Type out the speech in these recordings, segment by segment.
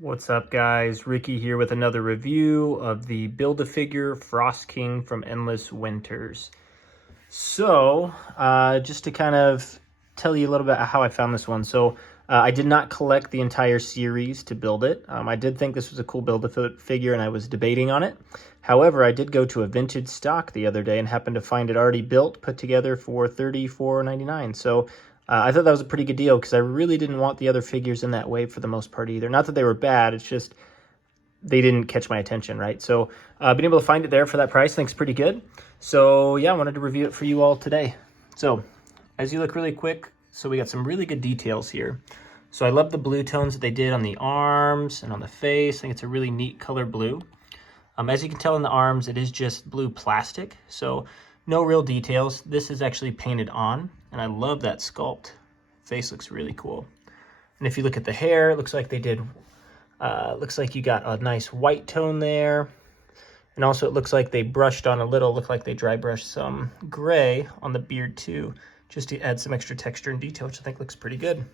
What's up, guys? Ricky here with another review of the Build-A-Figure Frost King from Endless Winters. So, just to kind of tell you a little bit how I found this one. So, I did not collect the entire series to build it. I did think this was a cool Build-A-Figure and I was debating on it. However, I did go to a vintage stock the other day and happened to find it already built, put together for $34.99. So, I thought that was a pretty good deal because I really didn't want the other figures in that wave for the most part either. Not that they were bad, it's just they didn't catch my attention, right? So being able to find it there for that price, I think is pretty good. So yeah, I wanted to review it for you all today. So as you look really quick, so we got some really good details here. So I love the blue tones that they did on the arms and on the face. I think it's a really neat color blue. As you can tell in the arms, it is just blue plastic. So no real details. This is actually painted on, and I love that sculpt. Face looks really cool. And if you look at the hair, it looks like they did, looks like you got a nice white tone there. And also it looks like they brushed on a little, look like they dry brushed some gray on the beard too, just to add some extra texture and detail, which I think looks pretty good.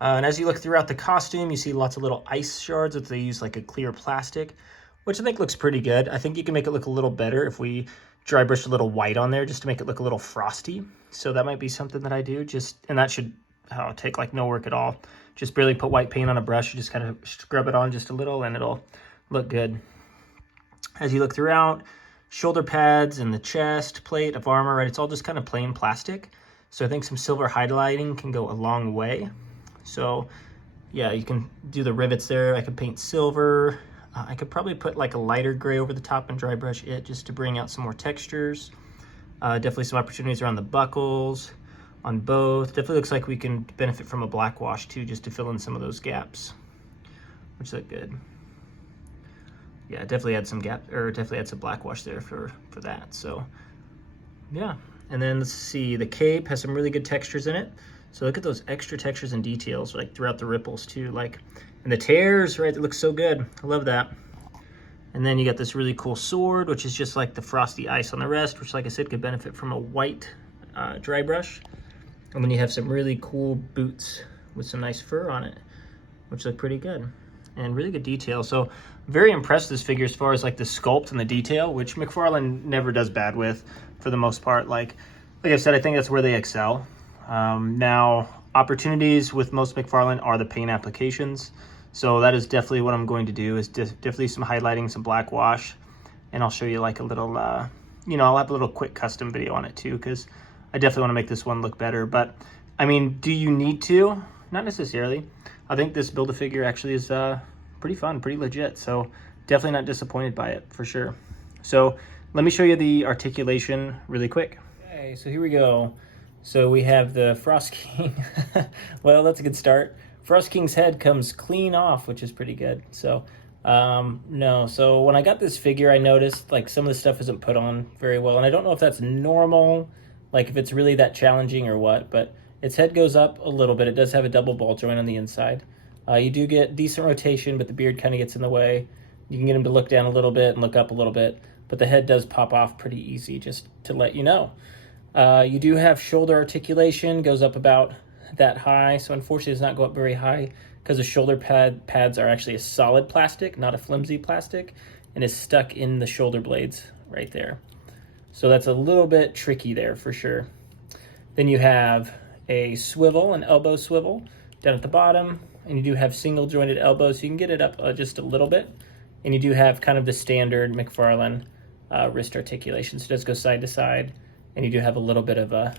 And as you look throughout the costume, you see lots of little ice shards that they use like a clear plastic, which I think looks pretty good. I think you can make it look a little better if we dry brush a little white on there just to make it look a little frosty. So that might be something that I do, and that should take like no work at all. Just barely put white paint on a brush, you just kind of scrub it on just a little and it'll look good. As you look throughout, shoulder pads and the chest plate of armor, right, it's all just kind of plain plastic. So I think some silver highlighting can go a long way. So yeah, you can do the rivets there. I could paint silver. I could probably put like a lighter gray over the top and dry brush it just to bring out some more textures. Definitely some opportunities around the buckles on both. Definitely looks like we can benefit from a black wash too, just to fill in some of those gaps, which look good. Yeah, definitely add some definitely add some black wash there for that. So yeah, and then let's see, the cape has some really good textures in it. So look at those extra textures and details like throughout the ripples too, like, and the tears, right? It looks so good. I love that. And then you got this really cool sword, which is just like the frosty ice on the rest, which like I said, could benefit from a white dry brush. And then you have some really cool boots with some nice fur on it, which look pretty good and really good detail. So very impressed with this figure as far as like the sculpt and the detail, which McFarlane never does bad with for the most part. Like I said, I think that's where they excel. Now, opportunities with most McFarlane are the paint applications. So that is definitely what I'm going to do, is definitely some highlighting, some black wash. And I'll show you like a little, I'll have a little quick custom video on it too, because I definitely want to make this one look better. But, I mean, do you need to? Not necessarily. I think this Build-A-Figure actually is pretty fun, pretty legit. So definitely not disappointed by it, for sure. So let me show you the articulation really quick. Okay, so here we go. So we have the Frost King. Well, that's a good start. Frost King's head comes clean off, which is pretty good. So, no. So when I got this figure, I noticed like some of the stuff isn't put on very well. And I don't know if that's normal, like if it's really that challenging or what, but its head goes up a little bit. It does have a double ball joint on the inside. You do get decent rotation, but the beard kind of gets in the way. You can get him to look down a little bit and look up a little bit, but the head does pop off pretty easy, just to let you know. You do have shoulder articulation, goes up about that high. So unfortunately it does not go up very high because the shoulder pads are actually a solid plastic, not a flimsy plastic, and is stuck in the shoulder blades right there. So that's a little bit tricky there for sure. Then you have a swivel, an elbow swivel down at the bottom, and you do have single jointed elbows, so you can get it up just a little bit. And you do have kind of the standard McFarlane wrist articulation. So it does go side to side. And you do have a little bit of a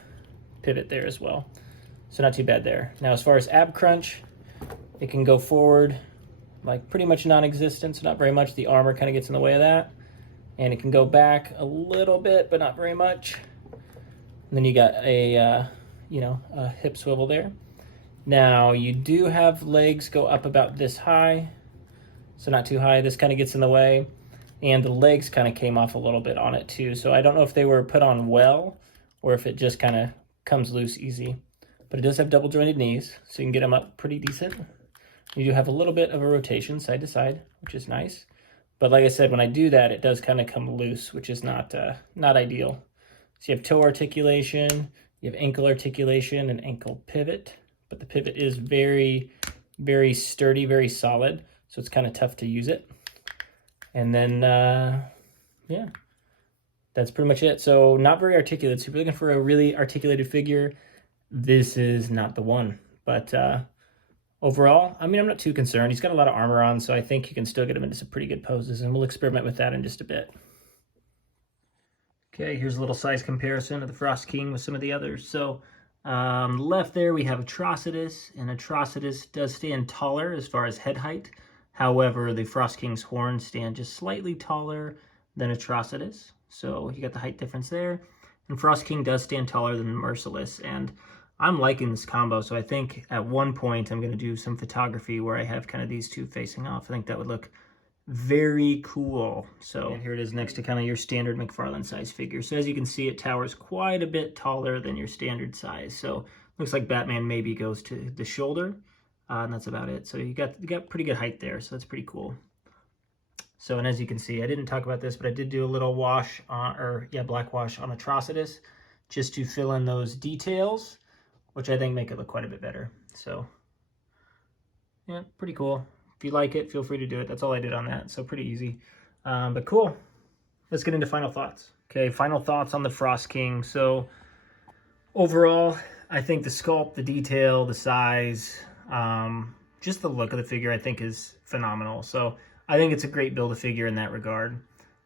pivot there as well. So not too bad there. Now, as far as ab crunch, it can go forward like pretty much non-existent, so not very much. The armor kind of gets in the way of that. And it can go back a little bit, but not very much. And then you got a hip swivel there. Now, you do have legs go up about this high, so not too high. This kind of gets in the way. And the legs kind of came off a little bit on it too. So I don't know if they were put on well or if it just kind of comes loose easy. But it does have double jointed knees, so you can get them up pretty decent. You do have a little bit of a rotation side to side, which is nice. But like I said, when I do that, it does kind of come loose, which is not ideal. So you have toe articulation, you have ankle articulation and ankle pivot. But the pivot is very Very sturdy, very solid, so it's kind of tough to use it. And then, yeah, that's pretty much it. So not very articulate. So if you're looking for a really articulated figure, this is not the one. But overall, I mean, I'm not too concerned. He's got a lot of armor on, so I think you can still get him into some pretty good poses, and we'll experiment with that in just a bit. Okay, here's a little size comparison of the Frost King with some of the others. So left there we have Atrocitus, and Atrocitus does stand taller as far as head height. However, the Frost King's horns stand just slightly taller than Atrocitus. So you got the height difference there. And Frost King does stand taller than Merciless, and I'm liking this combo. So I think at one point I'm going to do some photography where I have kind of these two facing off. I think that would look very cool. So and here it is next to kind of your standard McFarlane size figure. So as you can see, it towers quite a bit taller than your standard size. So looks like Batman maybe goes to the shoulder, and that's about it. So you got pretty good height there. So that's pretty cool. So, and as you can see, I didn't talk about this, but I did do a little wash black wash on Atrocitus just to fill in those details, which I think make it look quite a bit better. So yeah, pretty cool. If you like it, feel free to do it. That's all I did on that, so pretty easy. But cool. Let's get into final thoughts. Okay, final thoughts on the Frost King. So overall, I think the sculpt, the detail, the size, just the look of the figure, I think is phenomenal. So I think it's a great Build-A-Figure in that regard.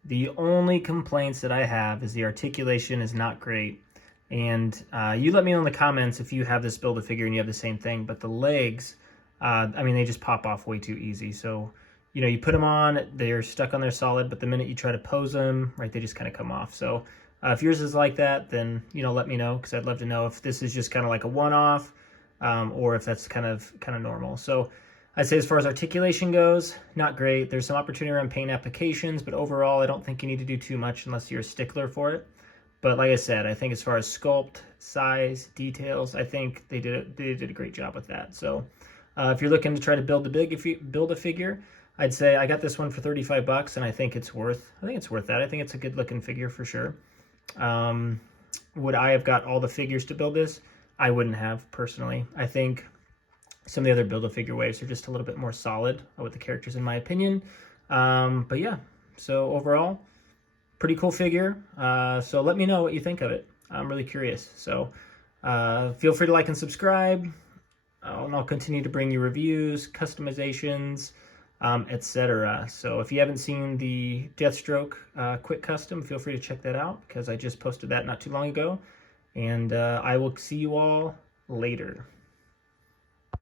The only complaints that I have is the articulation is not great. And you let me know in the comments if you have this Build-A-Figure and you have the same thing, but the legs, I mean, they just pop off way too easy. So, you know, you put them on, they're stuck on there solid, but the minute you try to pose them, right, they just kind of come off. So if yours is like that, then, you know, let me know, because I'd love to know if this is just kind of like a one-off, or if that's kind of normal. So I'd say as far as articulation goes, not great. There's some opportunity around paint applications, but overall, I don't think you need to do too much unless you're a stickler for it. But like I said, I think as far as sculpt, size, details, I think they did a great job with that. So if you're looking to try to build a figure, I'd say I got this one for 35 bucks, and I think it's worth that. I think it's a good looking figure for sure. Would I have got all the figures to build this? I wouldn't have, personally. I think some of the other Build-A-Figure waves are just a little bit more solid with the characters, in my opinion. But yeah, so overall, pretty cool figure. So let me know what you think of it. I'm really curious. So feel free to like and subscribe. And I'll continue to bring you reviews, customizations, etc. So if you haven't seen the Deathstroke quick custom, feel free to check that out, because I just posted that not too long ago. And I will see you all later.